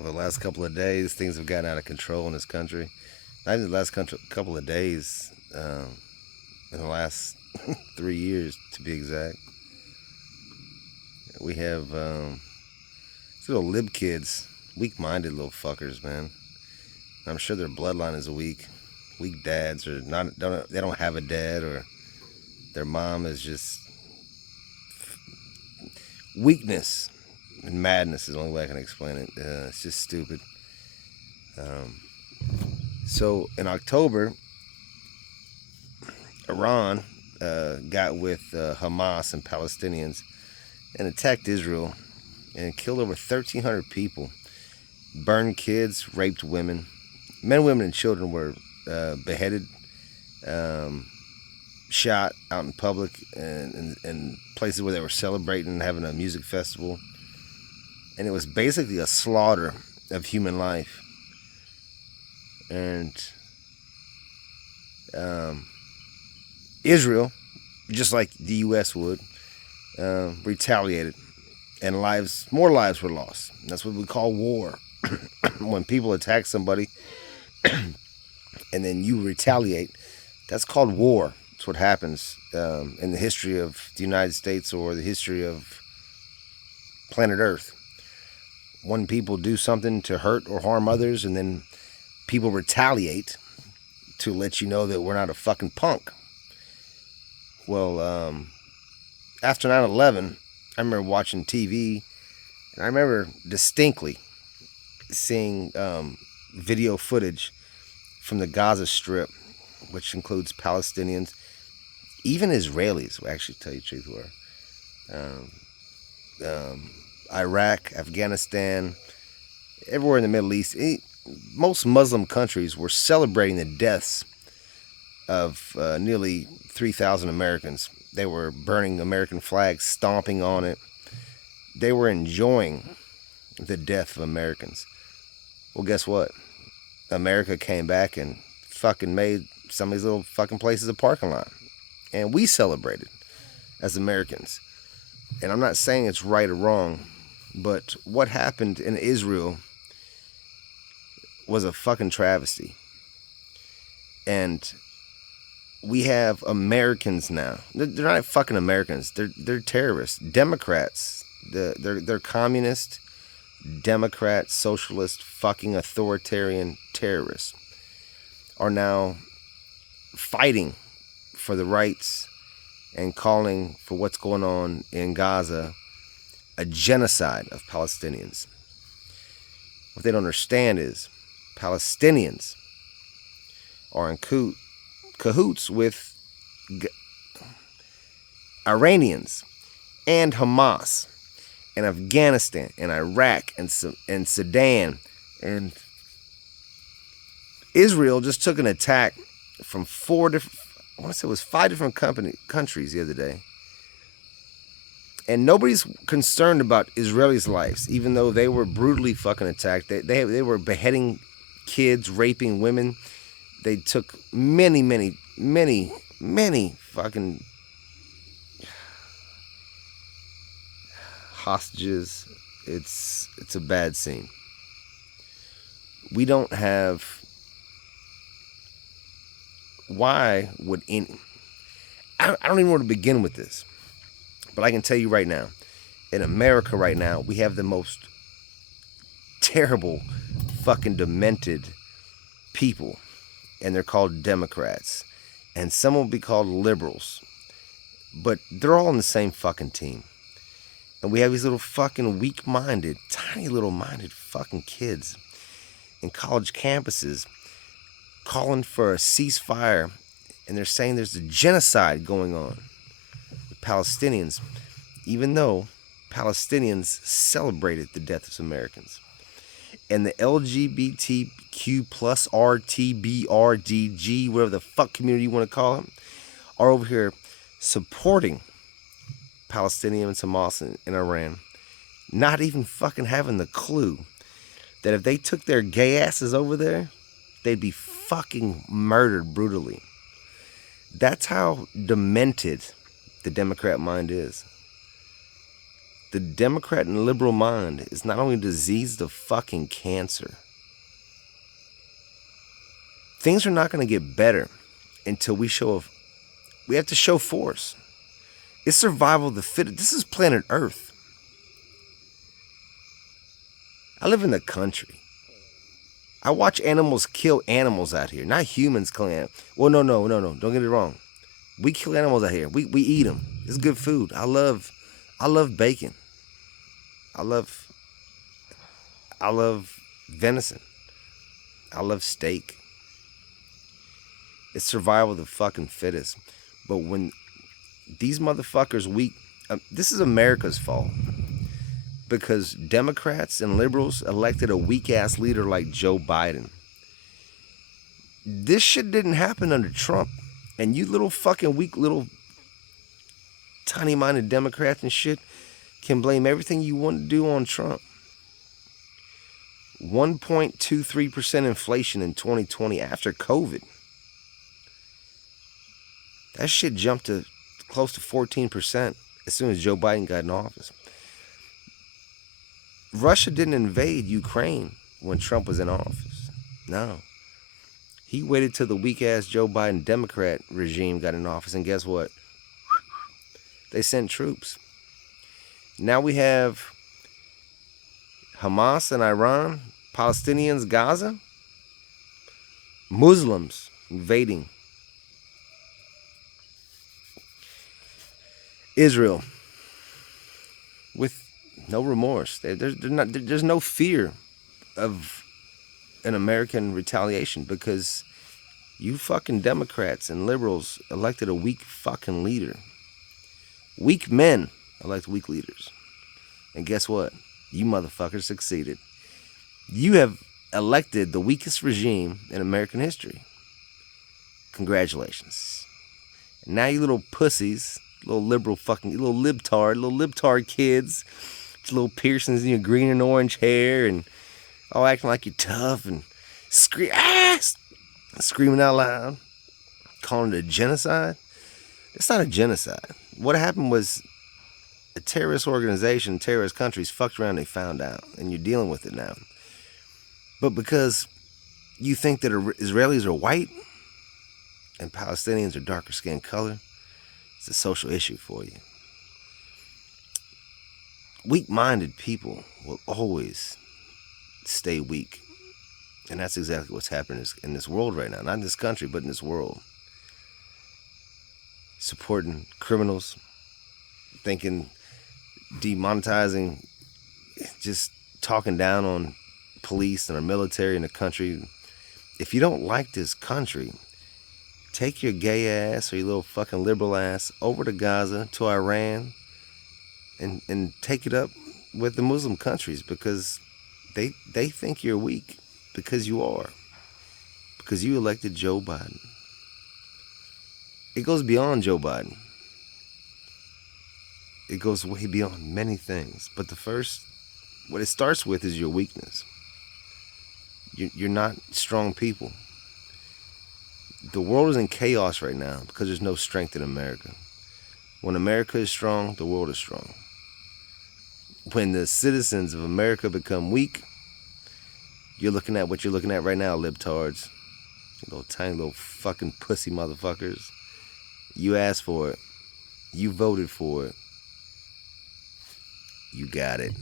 Over the last couple of days, things have gotten out of control in this country. Not even the last couple of days, in the last 3 years, to be exact. We have these little lib kids, weak-minded little fuckers, man. I'm sure their bloodline is weak. Weak dads, or not. They don't have a dad, or their mom is just weakness and madness is the only way I can explain it. It's just stupid. Um, so in October, Iran got with Hamas and Palestinians and attacked Israel and killed over 1,300 people, burned kids, raped women. Men, women, and children were beheaded, um, shot out in public and places where they were celebrating and having a music festival. And it was basically a slaughter of human life. And Israel, just like the U.S. would, retaliated, and more lives were lost. That's what we call war. When people attack somebody and then you retaliate, that's called war. That's what happens in the history of the United States or the history of planet Earth. When people do something to hurt or harm others, and then people retaliate to let you know that we're not a fucking punk. Well, after 9/11, I remember watching TV, and I remember distinctly seeing video footage from the Gaza Strip, which includes Palestinians, even Israelis, will actually tell you the truth, were. Iraq, Afghanistan, everywhere in the Middle East, most Muslim countries were celebrating the deaths of nearly 3,000 Americans. They were burning American flags, stomping on it. They were enjoying the death of Americans. Well, guess what? America came back and fucking made some of these little fucking places a parking lot. And we celebrated as Americans. And I'm not saying it's right or wrong, but what happened in Israel was a fucking travesty. And we have Americans now. They're not fucking Americans. They're terrorists, Democrats. They're communist, Democrat, socialist, fucking authoritarian terrorists are now fighting for the rights and calling for what's going on in Gaza a genocide of Palestinians. What they don't understand is Palestinians are in cahoots with Iranians and Hamas and Afghanistan and Iraq and Sudan. And Israel just took an attack from I want to say it was 5 different countries the other day. And nobody's concerned about Israelis' lives, even though they were brutally fucking attacked. They were beheading kids, raping women. They took many fucking hostages. It's a bad scene. We don't have. Why would any? I don't even know where to begin with this. But I can tell you right now, in America right now, we have the most terrible, fucking demented people. And they're called Democrats. And some will be called liberals. But they're all on the same fucking team. And we have these little fucking weak-minded, tiny little minded fucking kids in college campuses calling for a ceasefire. And they're saying there's a genocide going on. Palestinians, even though Palestinians celebrated the death of Americans. And the LGBTQ plus RTBRDG, whatever the fuck community you want to call it, are over here supporting Palestinians, Hamas, and Iran, not even fucking having the clue that if they took their gay asses over there, they'd be fucking murdered brutally. That's how demented the Democrat mind is. The Democrat and liberal mind is not only diseased of fucking cancer. Things are not going to get better until we have to show force. It's survival of the fittest. This is planet Earth. I live in the country. I watch animals kill animals out here, not humans killing animals. Well, no. Don't get it wrong. We kill animals out here. We eat them. It's good food. I love bacon. I love venison. I love steak. It's survival of the fucking fittest. But when these motherfuckers this is America's fault. Because Democrats and liberals elected a weak-ass leader like Joe Biden. This shit didn't happen under Trump. And you little fucking weak little tiny-minded Democrats and shit can blame everything you want to do on Trump. 1.23% inflation in 2020 after COVID. That shit jumped to close to 14% as soon as Joe Biden got in office. Russia didn't invade Ukraine when Trump was in office. No. He waited till the weak-ass Joe Biden Democrat regime got in office, and guess what? They sent troops. Now we have Hamas and Iran, Palestinians, Gaza, Muslims invading Israel with no remorse. There's no fear of an American retaliation because you fucking Democrats and liberals elected a weak fucking leader. Weak men elect weak leaders. And guess what? You motherfuckers succeeded. You have elected the weakest regime in American history. Congratulations. And now you little pussies, little libtard kids, little piercings in your green and orange hair and all acting like you're tough and screaming out loud, calling it a genocide. It's not a genocide. What happened was a terrorist organization, terrorist countries fucked around, they found out, and you're dealing with it now. But because you think that Israelis are white and Palestinians are darker skin color, it's a social issue for you. Weak-minded people will always stay weak. And that's exactly what's happening in this world right now. Not in this country, but in this world. Supporting criminals, thinking, demonetizing, just talking down on police and our military in the country. If you don't like this country, take your gay ass or your little fucking liberal ass over to Gaza, to Iran, and take it up with the Muslim countries because they think you're weak because you are. Because you elected Joe Biden. It goes beyond Joe Biden. It goes way beyond many things. But what it starts with is your weakness. You're not strong people. The world is in chaos right now because there's no strength in America. When America is strong, the world is strong. When the citizens of America become weak, you're looking at what you're looking at right now, libtards. You little tiny little fucking pussy motherfuckers. You asked for it. You voted for it. You got it.